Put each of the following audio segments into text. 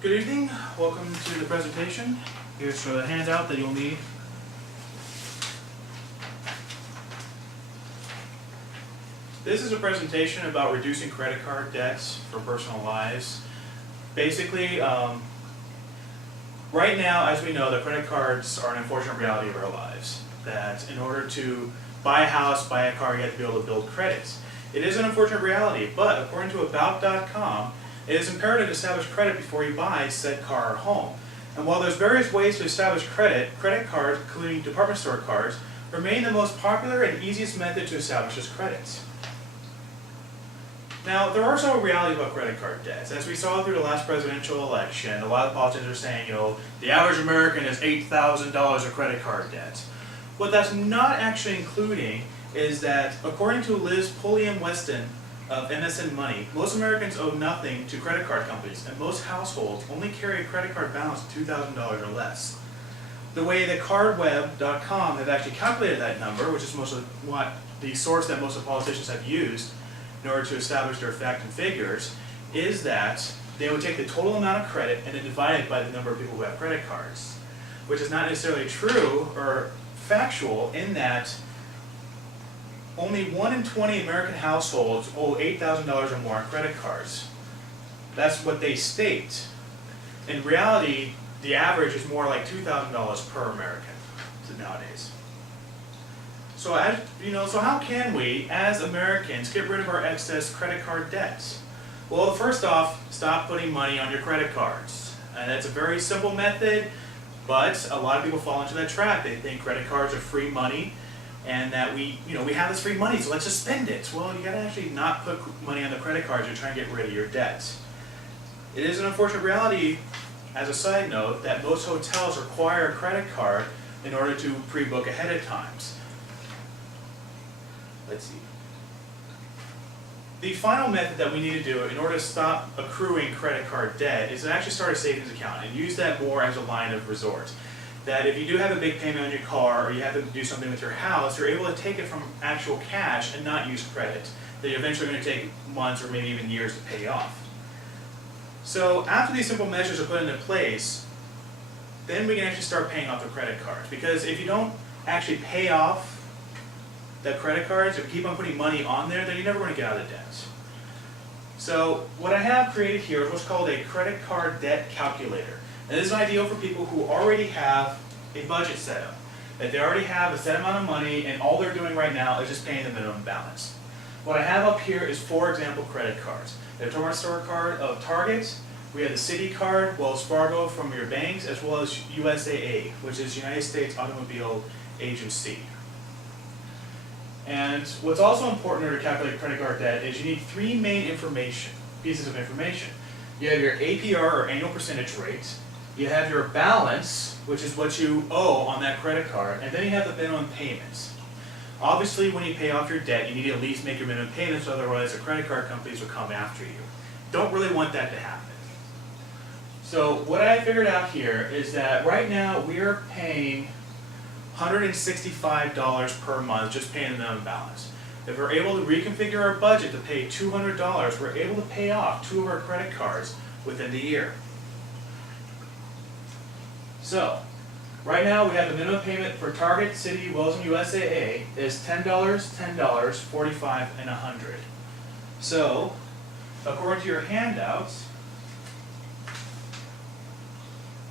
Good evening, welcome to the presentation. Here's a handout that you'll need. This is a presentation about reducing credit card debts for personal lives. Basically, right now, as we know, the credit cards are an unfortunate reality of our lives. That in order to buy a house, buy a car, you have to be able to build credit. It is an unfortunate reality, but according to About.com, it is imperative to establish credit before you buy said car or home. And while there's various ways to establish credit, credit cards, including department store cards, remain the most popular and easiest method to establish this credit. Now, there are some realities about credit card debts. As we saw through the last presidential election, a lot of politicians are saying, the average American has $8,000 of credit card debt. What that's not actually including is that, according to Liz Pulliam-Weston of MSN Money, most Americans owe nothing to credit card companies, and most households only carry a credit card balance of $2,000 or less. The way that CardWeb.com have actually calculated that number, which is most of what the source that most of the politicians have used in order to establish their fact and figures, is that they would take the total amount of credit and then divide it by the number of people who have credit cards, which is not necessarily true or factual in that only 1 in 20 American households owe $8,000 or more on credit cards. That's what they state. In reality, the average is more like $2,000 per American nowadays. So, so how can we, as Americans, get rid of our excess credit card debts? Well, first off, stop putting money on your credit cards. And that's a very simple method, but a lot of people fall into that trap. They think credit cards are free money, and that we have this free money, so let's just spend it. Well, you gotta actually not put money on the credit cards to try and get rid of your debts. It is an unfortunate reality, as a side note, that most hotels require a credit card in order to pre-book ahead of times. Let's see. The final method that we need to do in order to stop accruing credit card debt is to actually start a savings account and use that more as a line of resort. That if you do have a big payment on your car or you have to do something with your house, you're able to take it from actual cash and not use credit. That you're eventually going to take months or maybe even years to pay off. So after these simple measures are put into place, then we can actually start paying off the credit cards. Because if you don't actually pay off the credit cards, if you keep on putting money on there, then you're never going to get out of debt. So what I have created here is what's called a credit card debt calculator. And this is ideal for people who already have a budget set up. That they already have a set amount of money and all they're doing right now is just paying the minimum balance. What I have up here is 4 example credit cards. The department store card of Target, we have the Citi card, Wells Fargo from your banks, as well as USAA, which is United States Automobile Agency. And what's also important in order to calculate credit card debt is you need 3 main pieces of information. You have your APR or annual percentage rate. You have your balance, which is what you owe on that credit card, and then you have the minimum payments. Obviously, when you pay off your debt, you need to at least make your minimum payments, otherwise the credit card companies will come after you. Don't really want that to happen. So what I figured out here is that right now we are paying $165 per month just paying the minimum balance. If we're able to reconfigure our budget to pay $200, we're able to pay off 2 of our credit cards within the year. So, right now we have the minimum payment for Target, Citi, Wells, and USAA is $10, $10, $45, and $100. So, according to your handouts,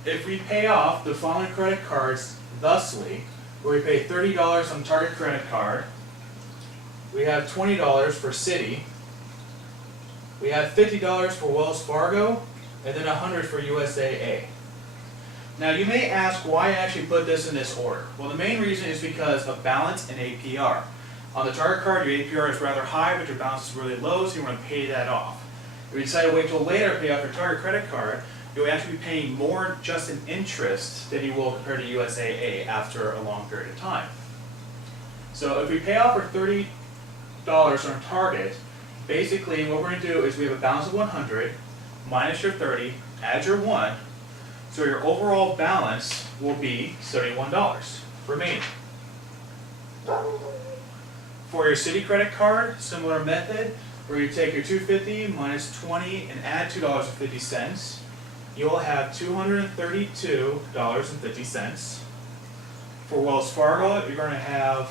if we pay off the following credit cards thusly, where we pay $30 on Target credit card, we have $20 for Citi, we have $50 for Wells Fargo, and then $100 for USAA. Now you may ask why I actually put this in this order. Well, the main reason is because of balance and APR. On the Target card, your APR is rather high, but your balance is really low, so you want to pay that off. If you decide to wait till later to pay off your Target credit card, you'll actually be paying more just in interest than you will compared to USAA after a long period of time. So if we pay off our $30 on Target, basically what we're going to do is we have a balance of 100 minus your 30, add your 1, so your overall balance will be $71 remaining. For your Citi credit card, similar method, where you take your $250 minus 20 and add $2.50, you'll have $232.50. For Wells Fargo, you're going to have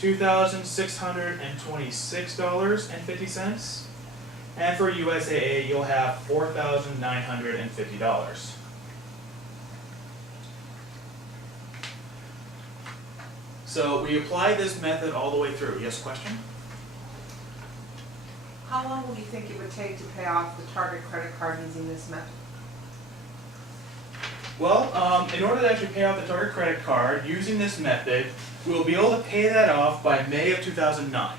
$2,626.50. And for USAA, you'll have $4,950. So we applied this method all the way through. Yes, question? How long will you think it would take to pay off the Target credit card using this method? Well, in order to actually pay off the Target credit card using this method, we'll be able to pay that off by May of 2009.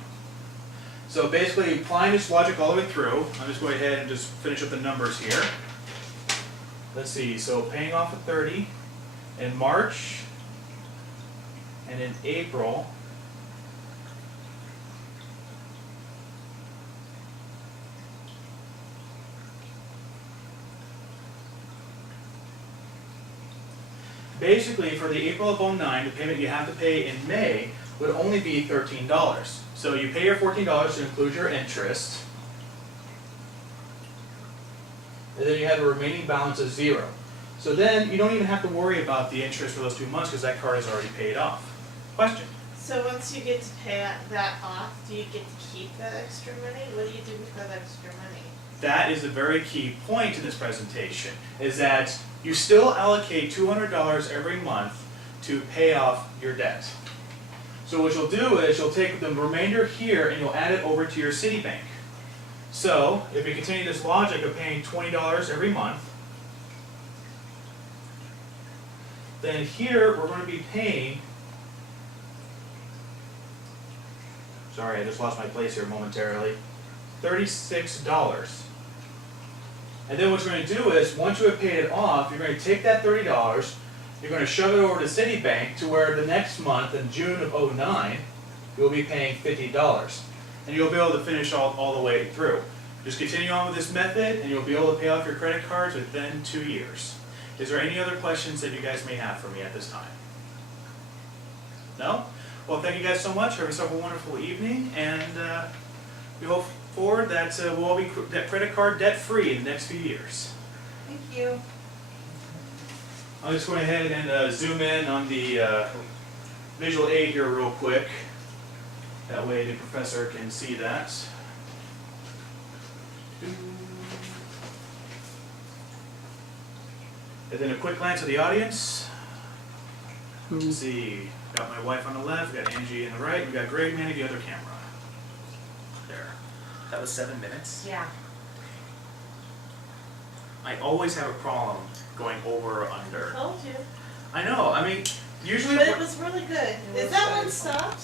So basically, applying this logic all the way through, I'm just going ahead and just finish up the numbers here. Let's see, so paying off at 30 in March and in April. Basically, for the April of 2009, the payment you have to pay in May would only be $13. So you pay your $14 to include your interest, and then you have a remaining balance of $0. So then you don't even have to worry about the interest for those 2 months because that card is already paid off. Question? So once you get to pay that off, do you get to keep that extra money? What do you do with that extra money? That is a very key point in this presentation, is that you still allocate $200 every month to pay off your debt. So what you'll do is you'll take the remainder here and you'll add it over to your Citibank. So if we continue this logic of paying $20 every month, then here we're going to be paying, sorry, I just lost my place here momentarily, $36. And then what you're going to do is, once you have paid it off, you're going to take that $30, you're going to shove it over to Citibank to where the next month, in June of 2009, you'll be paying $50. And you'll be able to finish all the way through. Just continue on with this method and you'll be able to pay off your credit cards within 2 years. Is there any other questions that you guys may have for me at this time? No? Well, thank you guys so much. Have yourself a wonderful evening, and we hope forward that we'll all be credit card debt free in the next few years. Thank you. I'm just going ahead and zoom in on the visual aid here real quick. That way the professor can see that. And then a quick glance at the audience. Let's see, got my wife on the left, we got Angie on the right, we got Greg manning the other camera. There. That was 7 minutes. Yeah. I always have a problem going over or under. Told you. I know, I mean, usually. But it was really good. was Is that very one stopped?